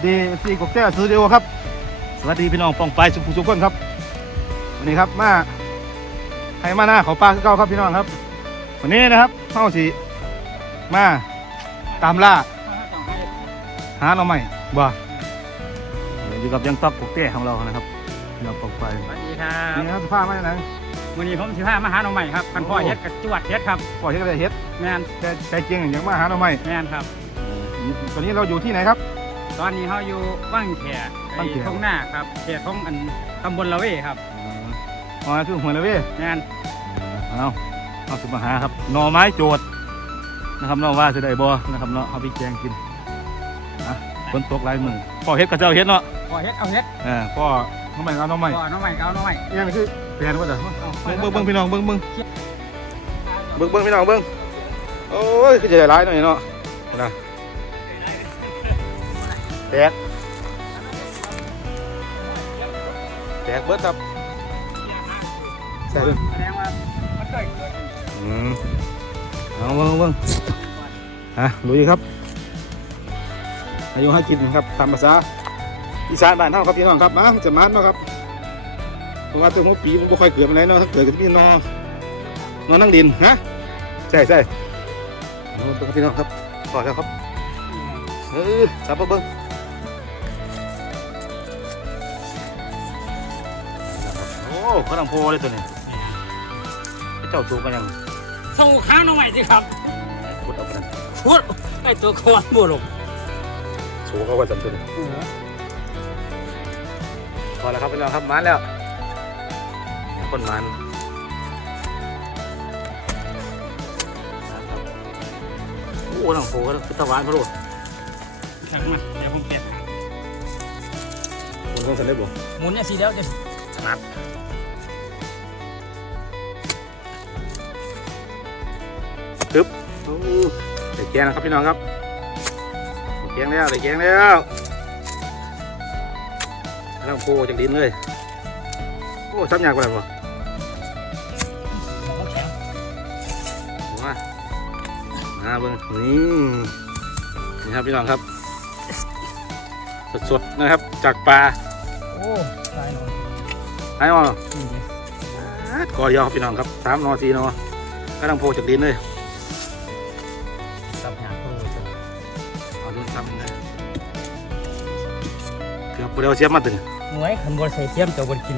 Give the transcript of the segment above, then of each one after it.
บสวัสดีซีกบแก้วสตูดิโอครับ สวัสดีพี่น้องปองไปสุขุสุขคนครับ วันนี้ครับมาให้มาหน้าเขาปลาคือเก่าครับพี่น้องครับ วันนี้นะครับเข้าสีมาตามล่าหาเราใหม่บ่อยู่กับยังต๊อกกบแก้ของเรานะครับเราปองไปสวัสดีครับนี่ครับสภาพมาจากไหนวันนี้ผมสิพามาหาหน่อใหม่ครับพันพ่อโอ้เฮ็ดกับจวดเฮ็ดครับปล่อยให้กระเฮ็ดแมนแต่ใจจริงอย่างมาหาเราใหม่แมนครับตอนนี้เราอยู่ที่ไหนครับ ตอนนี้เขาอยู่บ้างแขบ้านแข ไอ้ทงหน้าครับเขตของอันตำบลละเวครับอ๋อคือหัวละเว้แมนเอาเอาสุมาหาครับหน่อไม้โจดนะครับเนาะว่าจะได้บ่นะครับเนาะเอาไปแกงกินอะฝนตกหลายมือพ่อเฮ็ดกับเจ้าเฮ็ดเนาะพ่อเฮ็ดเอาเฮ็ดเออพ่อน้องใหม่เอาน้องใหม่พ่อหน่อใหม่ก็เอาหน่อใหม่นี่นคือแฟนว่าจ้ะเอาเบิ่งเบิ่งเบิ่งพี่น้องเบิ่งเบิ่งเบิ่งเบิ่งพี่น้องเบิ่งโอ้ยคือจะได้หลายหน่อยเนาะนะ แตกแตกเบิดครับใส่เบิ่งแสดงว่ามันเกิดเกิดอืมเอาเบิ่งเอาเบิ่งฮะลุยครับอายุให้กินครับตามภาษาอีสานบ้านเฮาครับพี่น้องครับมาจะมันเนาะครับเพราะว่าตัวหัวปีมันบ่ค่อยเกิดมาไหนใดเนาะถ้าเกิดก็จะมีนอนอนนั่งดินฮะใช่ใช่เอาตัวครับพี่น้องครับพอแล้วครับเออจับมาเบิ่ง โอ้เขาทำโพเลยตัวนี้เจ้าตัวกันยังสู้ข้างหน่อใหม่สิครับขุดเอาไปนั่นพูดไอ้ตัวคอนบัวลงสูงเขากว่าสันตัวนี้พอแล้วครับพี่น้องครับมันแล้วคนมันโอ้น้องโผล่คือตะวันพะโล้ช่างมันเดี๋ยวผมเปลี่ยนมันต้องสันได้บ่หมุนเนี่ยสีแล้วจะถนัด ใส่แกงนะครับพี่น้องครับใส่แกงแล้วใส่แกงแล้วน้องโผล่จากดินเลยโอ้ซ้ำยากกว่าบ่ของแข็งมามาเบิ่งนี่นี่ครับพี่น้องครับ สดๆนะครับจากปลาโอ้ตายหน่อยไอ้หมอนี่ไงกอเดียวครับพี่น้องครับสามนอสี่นอก็ต้องโผล่จากดินเลย เกือบเดียวเสียบมาถึงหน่วยขันบอลใส่เทียมจะบนกิน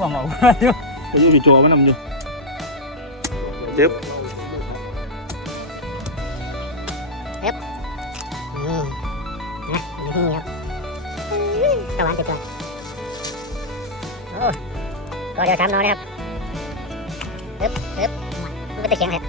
ว่างเอาก็อยู่มีจัวมันนำอยู่เจ็บอืมนะอยู่ที่นี่ครับตะวันติดตัวโอ้ยก็เดี๋ยวทำนอนนะครับปึ๊บปึ๊บมันเป็นตะเขียงเลย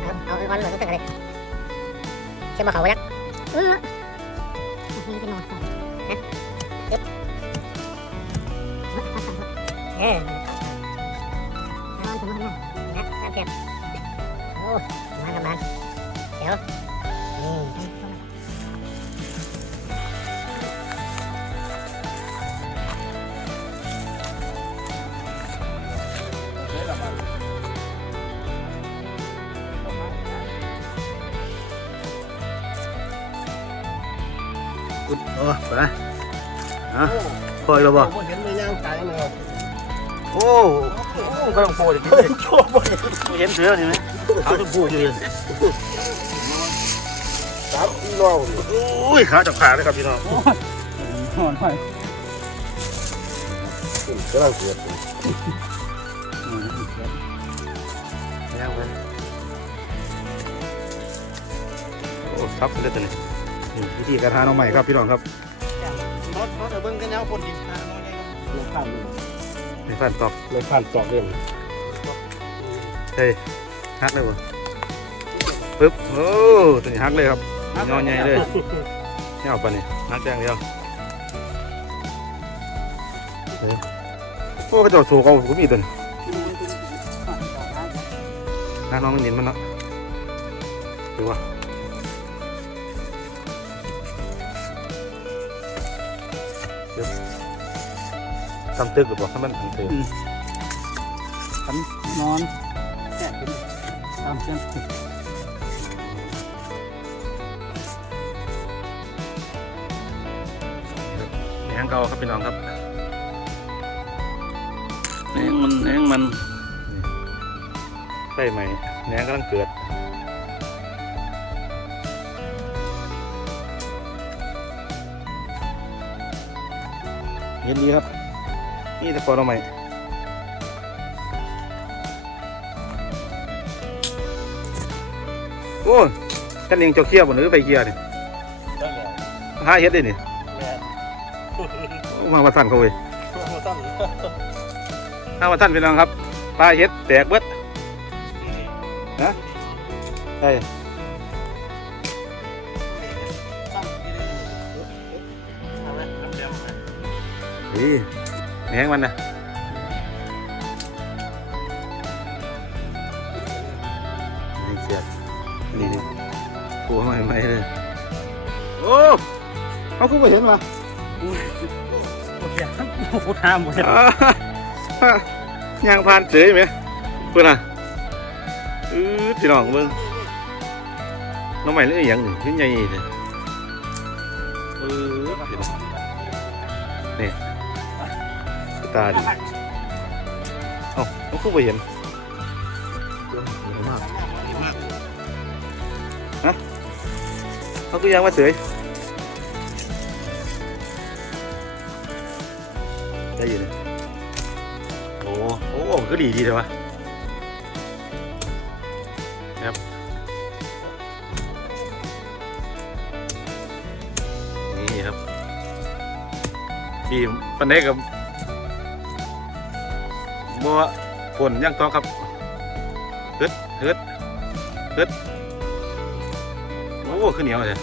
เอาเอาเอาวันเลยก็ตึกเลยเชื่อมาเขาไว้ยักเออนี่เป็นนอน ฮะปึ๊บเออตะวัน พออีกแล้วบ่เห็นไม่ย่างไก่เลย โอ้ก็ต้องโผล่จากดินเลยเห็นเสือเห็นไหมเขาต้องโผล่อยู่เลยสามกิโลโอ้ยขาจับขาเลยครับพี่น้องหอนหน่อยกำลังเกิดย่างไปโอ้ทับเลยตัวนี้นี่วิธีการหาน้องใหม่ครับพี่น้องครับ รถรถเบิ้งกันยาวคนดิบทางน้อยเลยข้ามเลยในฟันตอบเลยผ่านจอกเล่นเฮ้ยฮักเลยบ่ปึ๊บโอ้ตัวนี้ฮักเลยครับยอใหญ่เลยนี่เอาไปนี่ฮักแดงเดียวเฮ้ยโอ้กระโดดสูงเอาผมมีตัวนี้น้าน้องมันเห็นมันเนาะดูว่า ตึกทำตึกหรือเปล่าให้มันทำตึกขันนอนแกะเป็นตามเส้นแหงเกาครับพี่น้องครับแหงมันแหงมันใช่ไหมแหงกำลังเกิด เห็นดีครับ นี่ตะกอนเอาใหม่โอ้ยกันเองเจ้าเคี้ยวบนหรือไปเคี้ยวนี่ได้แล้วหาเฮ็ดได้นี่แม่โอ้มามาสั่นเขาเว้ยมาตั้งหามาสั่นพี่น้องครับปลาเฮ็ดแตกเบิดนี่ใช่ แหงมันนะนี่เสียดนี่นี่ผัวใหม่ใหม่เลยโอ้เขาคือไปเห็นมาโอเคพูดห้ามหมดเลยอ่าย่างผ่านเฉยไหมเพื่อนอะอือพี่น้องมึงน้องใหม่เรื่องอหย่างหนึ่งที่ใหญ่เลยาดิเอ้าเขาคือไปเห็นฮะเขาคือยังมาเฉยได้อยู่เลยโอ้โอ้ก็ดีดีเลยวะครับนี่ครับดีปันได้กับ บัวผลย่างต้องครับเฮึดเฮึดเฮึดโอ้ขึ้นเหนียวเลย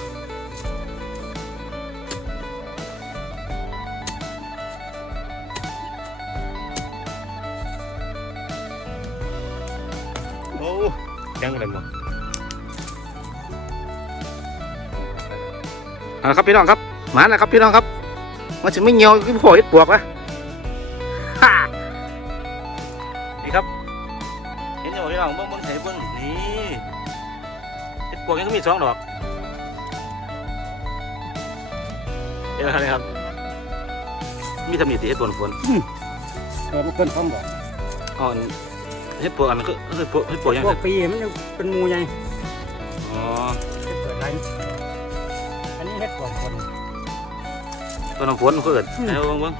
โอ้ยังอะไรบ่เอาละครับพี่น้องครับมาแล้วครับพี่น้องครับมันจะไม่เหี่ยวคือพวกเห็ดปวกนะ เห็นอยู่พี่น้องเบิ้งเบิ้งใส่เบิ้งนี่เห็ดปวกยังก็มีสองดอกเห็นไหมครับ มีทำหนิติเห็ดปวกฝนเออมันเกินความบอกอ่อนเห็ดปวกอันนั้นก็เห็ดปวกเห็ดปวกยังพวไงกปีมันยังเป็นหมูใหญ่อ๋อเฮ็ดเกิดไรอันนี้เฮ็ดก่อนคนต้นน้ำฝนมันก็เกิดเอาเบิ้งเบิ้ง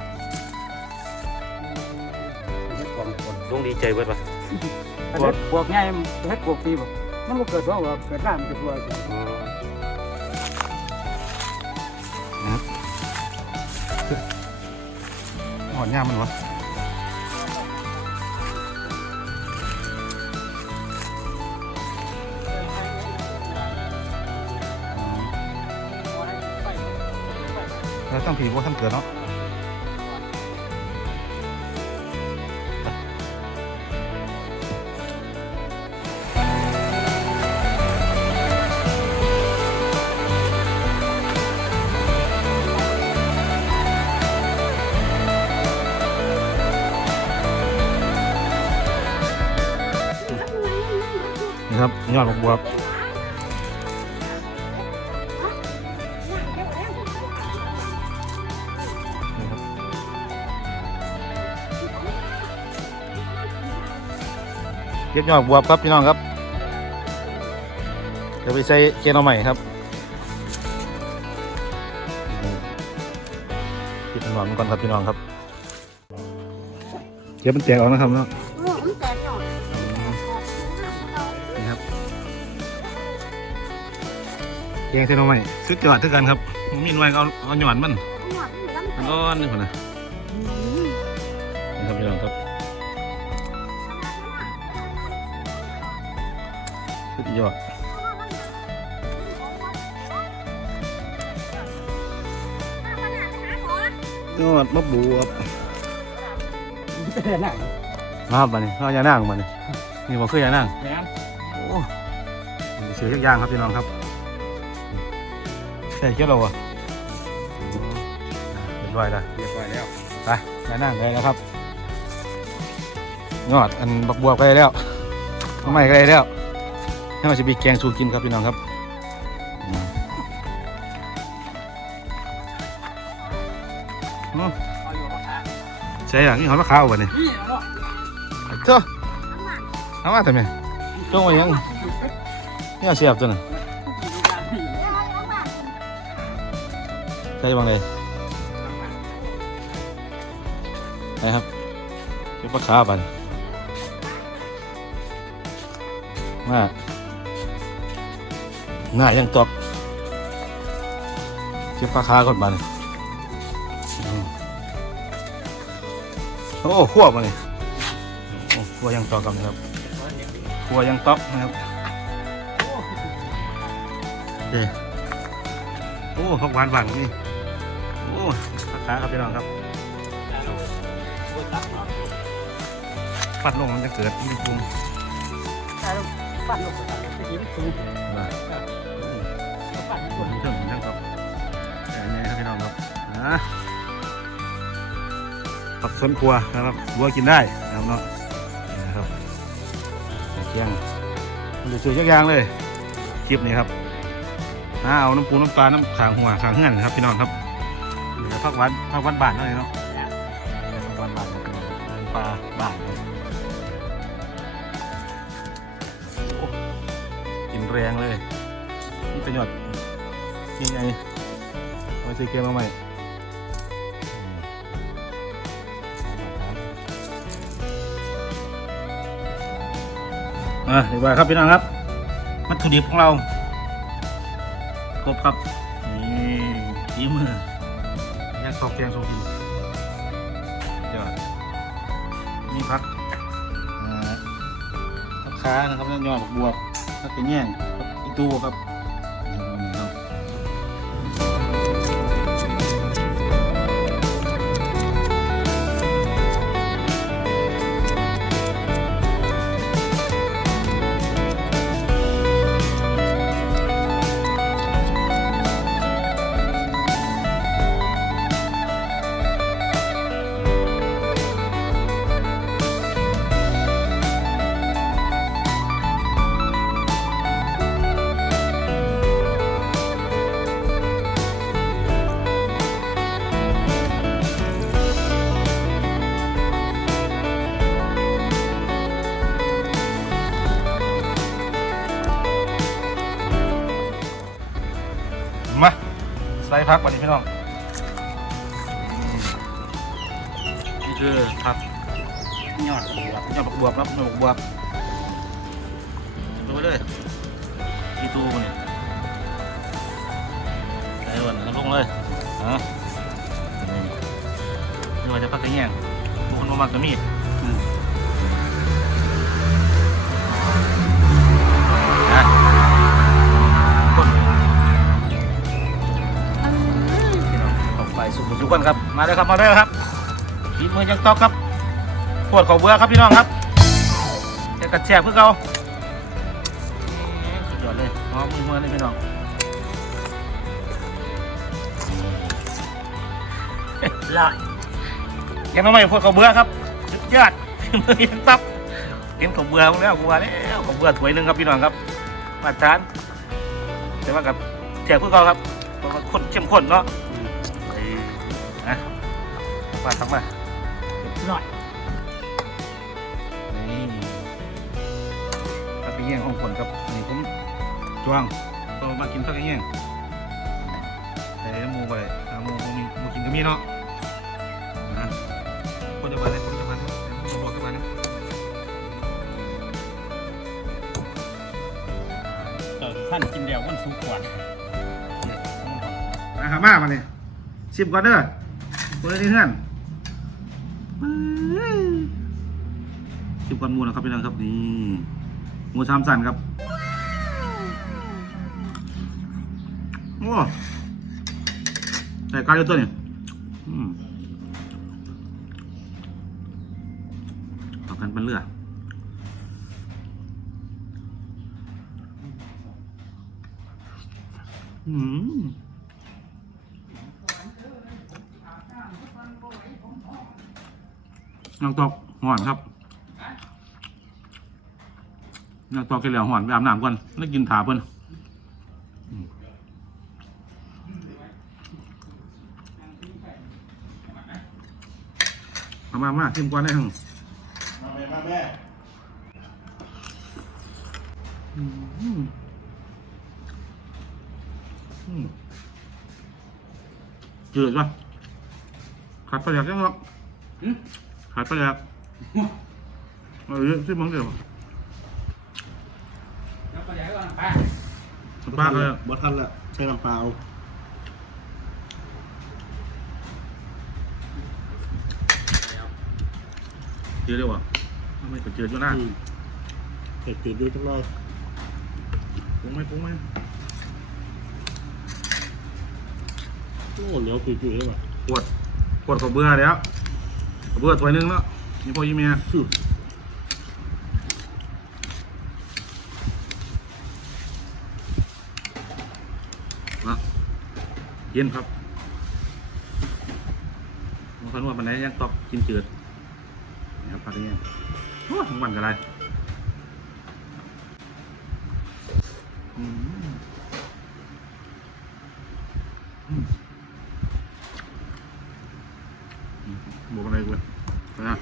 เฮ็ดก่อนคนดวงดีใจเบิดปะ อันเฮ็ดพวกใหญ่เฮ็ดพวกปีบ่มันบ่เกิดว่าว่าเกิดน้ำเกิดตัวสิอ๋อนะครับอ่อนยามมันวะแล้วตั้งผีว่าท่านเกิดเนาะ นี่ครับยอดบักบัวนี่ครับเก็บยอดบัวครับพี่น้องครับเดี๋ยวไปใส่เกนเอาใหม่ครับปิดหนอนมันก่อนครับพี่น้องครับเก็บมันแตกออกนะครับเนาะ งเส้นเอาใหม่สุดยอดเท่ากันครับมีหน่วยก็เอาเอาหย่อนมันมันร้อนนี่คนนะนี่ครับพี่น้องครับสุดยอดยอดมะบวบเฮ็ดหนังครับมาเนี่ยเอายานั่งมาเนี่ยนี่ผมเคยยานั่งแม่นโอ้มีเสือย่างครับพี่น้องครับ ใช่เกี่ยวเราอะเรียบร้อยแล้วเรียบร้อยแล้วไปยานั่งได้แล้วครับยอดอันบักบวบก็ได้แล้วทำไมก็ได้แล้วให้มาจะมีแกงชูกินครับพี่น้องครับอืมอ๋อเอาอยู่กับขาใช่อะนี่เขาราคาเอาไปนี่นี่เอาเนาะเจ้าเอามาทำไมจ้องไว้ยังนี่เอาเสียบตัวน่ะ ใช่บ้างเลยไหนครับชุดราคาไปมาหน้ายยังตอกชุดราคาก่อนบ้านอืมโอ้ขั้วมาเลยโอ้ครัวยังตอกกันนะครับครัวยังตอกนะครับเด้โอ้ผักหวานบางนี่ ผักขาครับพี่น้องครับฟัดลงมันจะเกิดมีปุ่มฟันลงไปตะกี้มันสูงว่าฟันปุ่มถึงนะครับแต่นี่ครับพี่น้องครับอะผักสวนครัวนะครับวัวกินได้นะครับเนาะนี่นะครับเคียงมันจะช่วยยักอย่างเลยคลิปนี้ครับน้าเอาน้ำปูน้ำปลา น้ำขางหัวขางเงื่อนครับพี่น้องครับ เดี๋ยวพักวันพักวันบาทหน่อยเนาะพักวันบาทปลาบาทกินแรงเลยนี่เป็นยอดยังไงไว้ซื้อเกมมาใหม่อะเรียบร้อยครับพี่น้องครับวัตถุดิบของเราครบครับ แกงทรงกินเดี๋ยวนี่พักอ่าพักค้านะครับแล้วยอดบวบพักกระแย่งพักอีตูครับ พักวันนี้พี่น้องนี่คือผักยอดบวบยอดบักบวบครับยอดบักบวบลงไปเลยอีตูมันนี่ใส่วันนี้ลงเลยฮะนี่ว่าจะพักกระแยงพวกคนมามักจะมีอื น้องออกไปสุกสุกกันครับ มาเลยครับมาเลยครับฝีมือยังตอกครับปวดของเบื่อครับพี่น้องครับจะกระแจกเพื่อเขาสุดยอดเลยหอมมือมือเลยพี่น้องลอยยังน้องใหม่ปวดของเบื่อครับสุดยอดฝีมือยังตับเห็นของเบื่อพวกนี้ของเบื่อแล้วของเบื่อถ้วยหนึ่งครับพี่น้องครับมาทานแต่ว่ากับแจกเพื่อเขาครับเพราะว่าข้นเข้มข้นเนาะ มาทำมาลอยนี่ถ้าไปแย่งของคนครับนี่ผมจ้วงก็มากินข้าวแย่งใส่น้ำมูไปน้ำมูบ่มีมูกินก็มีเนาะนะคนจะมาเลยคนจะมาเลยคนบอกกันมานะต่อท่านกินเดียวมันสูงกว่ามาหามามาเลยชิมก่อนเด้อคนละนิดเพื่อน ก่อนมูนะครับพี่น้องครับนี่มูชามสั่นครับโอ้ใส่กาเยตัวนี่อืมต่อกันเป็นเลือดอืมน้ำตกหอนครับ น้ำตกกินแล้วห่อนไปอาบน้ำก่อนแล้วกินถาเพิ่นเอามามาชิมก่อนได้ทั้งมาแม่มาแม่อืมอืมอืมจืดป่ะขาดปลาแดกยังครับหืมขาดปลาแดกเอาเยอะที่มึงเดี๋ยวแล้ว ก็ใหญ่ก่อนไปปลาเลยบ่ทันละใช้น้ำปลาเอาจืดเดียวอะไม่ก็จืดอยู่นะอืมเผ็ดจืดด้วยจังเลยปรุงไหมปรุงไหมโอ้เหนียวจืดๆเลยว่ะปวดปวดขอเบื่อแล้วขอเบื่อถ้วยหนึงแล้วนี่พ่อยี่เมีย อืม นะ เย็นครับบางคนว่ามันไหนยังตอกกินจืดนี่ครับพักนี้โอ้ยทั้งวันก็ได้อืมอืมอืมบอกอะไรกูเลยนะ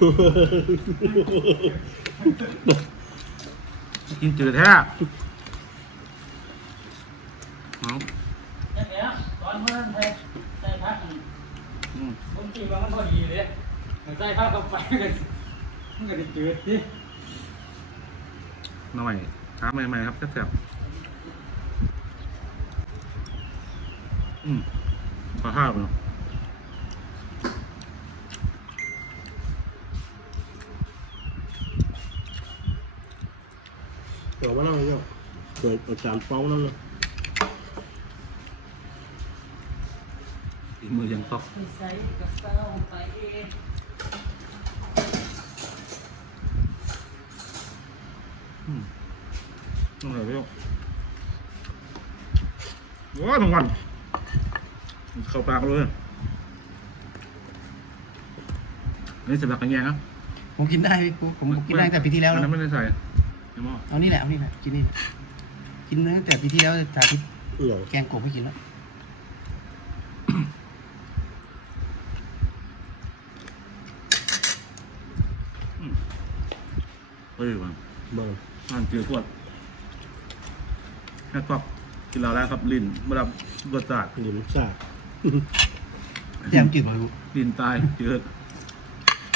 กินจืดแท้เอา เดี๋ยวตอนเมื่อนั้นใส่ใส่พัก อืม ผมกินว่ามันพอดีเลยใส่พักเข้าไปกันมันก็จะจืดดิหน่อยครับใหม่ๆครับแซ่บๆอืมขอข้าวไปหน่อยเดี๋ยวว่านั่งเลยเนาะเกิดอาจารย์เป้านั่นเลยอีกมือยังตอกใส่กระเซ้าไปเอง อืมต้ องเลยเร็วว้าวทั้งวันเข้าปากเลยนี่สำหรับกันแยงครับผมกินได้พี่ปุ๊ผมกินได้ตั้งแต่ปีที่แล้วอันแล้นั้วนไม่ได้ใส่ในหม้อเอานี่แหละเอานี่แหละกินนี่กินตั้งแต่ปีที่แล้วสาธิตเอี่ยวแกงกบไม่กินแล้วเฮ้ยว่ะเบิ่งมันเจือขวด แค่ตอกกินเราแล้วครับลิ้นระดับรสชาติหลิมซาดแจมจืดมาลูกลิ้นตายเจือ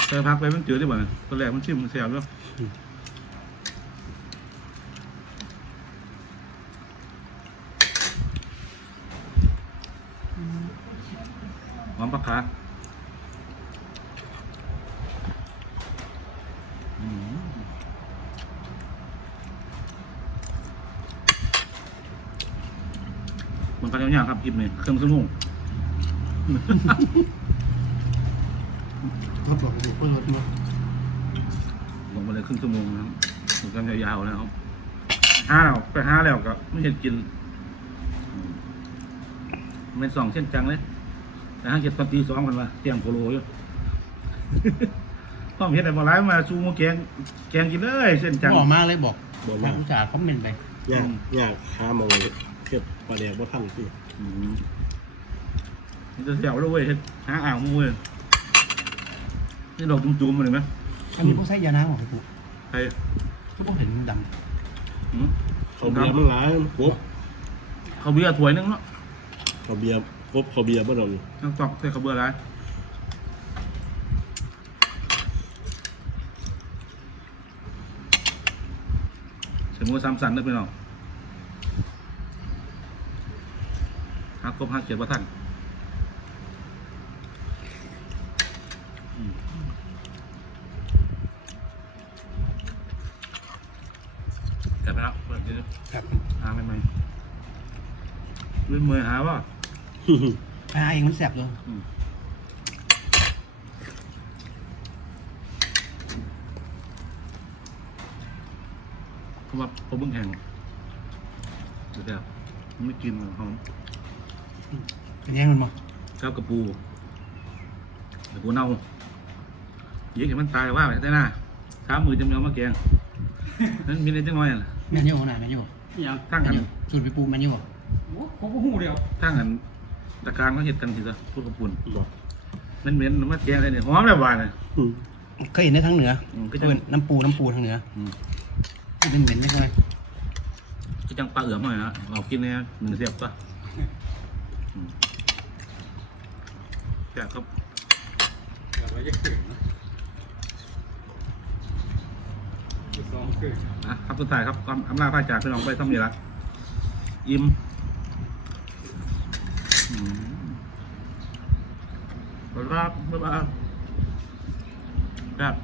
แต่พักไปมันเจือได้บ่เนี่ยตอนแรกมันชิมมันแสบแล้วหอมปลาข มันก็ยาวๆครับคลิปนี้เครื่องสมงทดลองดูเพิ่มรสมาลงมาเลยครึ่งชั่วโมงนะครับถึงกันยาวๆแล้วห้าแล้วไปห้าแล้วก็ไม่เห็นกินอืมเป็นสองเส้นจังเลยแต่ห้าเจ็ดตอนตีสองกันมาเตรียมโคโลอยู่ต้องเห็นแต่บอกร้ายมาซูโมแกงแกงกินเลย เส้นจังบอกมาเลยบอกบอกทามางจ่าคอมเมนต์ไปยากยากหาหมองเทียบปลาแดกบ่ทันพี่อืมมันจะเสียวด้วยเว้ยเฮ็ดหาอ่างมูเว้ยนี่ดอกจุ่มๆมาเลยไหมอันนี้พวกไส้ยาน้ำของพี่ปุ๊ใครก็พวกเห็นดอืมเขาเบียร์มันหลายกบเขาวเบียร์ถ้วยหนึงเนาะเขาเบียร์กบเขาเบียร์บ่ดอกนี่น้ำตอกใส่เขาวเบื่ออะไรใส่หมูสามสันได้ไปหน่อย หักกบหักเขียดว่าท่านอืมกลับไปแล้วเปิดดีำครับหาใหม่ๆเล่นมวยหาว่าอาเองมันแสบเลยเพราะว่าผมเพิ่งแห้งเดี๋ยวเดี๋ยวผมไม่กินหอม เป็นยังมันมาข้าวกระปูกระปูเน่าเยอะเห็นมันตายว่าไปได้หน้าช้ามือจำเนียวมาแกงนั้นมีอะไรจังน้อยน่ะแมนยูขนาดแมนยูอย่างทั้งแมกันนยูสูตรพี่ปุ๊แมนยูโอ้ผมก็หูเดียวทั้งกันตะการเขาเห็ดกันสิจ้ะพวกกระปุนบอกมันเหม็นๆมันแกงอะไรเนี่ยหอมเลยหวานเลยอืมเคยเห็นได้ทั้งเหนืออืมก็ก็จะเป็นน้ำปูน้ำปูทางเหนืออืมเป็นเหม็นๆไม่ใช่ไหมก็จังปลาเอือมหน่อยนะเอากินเนี่ยหนึ่งเสียบป่ะอืม แซ่บครับเอาไว้จะขึ้นนะสองขึ้นอะครับสุดท้ายครับความอำลาพาจากพี่น้องไปซ้ำนี่ละอิ่มอืมครับบ๊ายบายครับ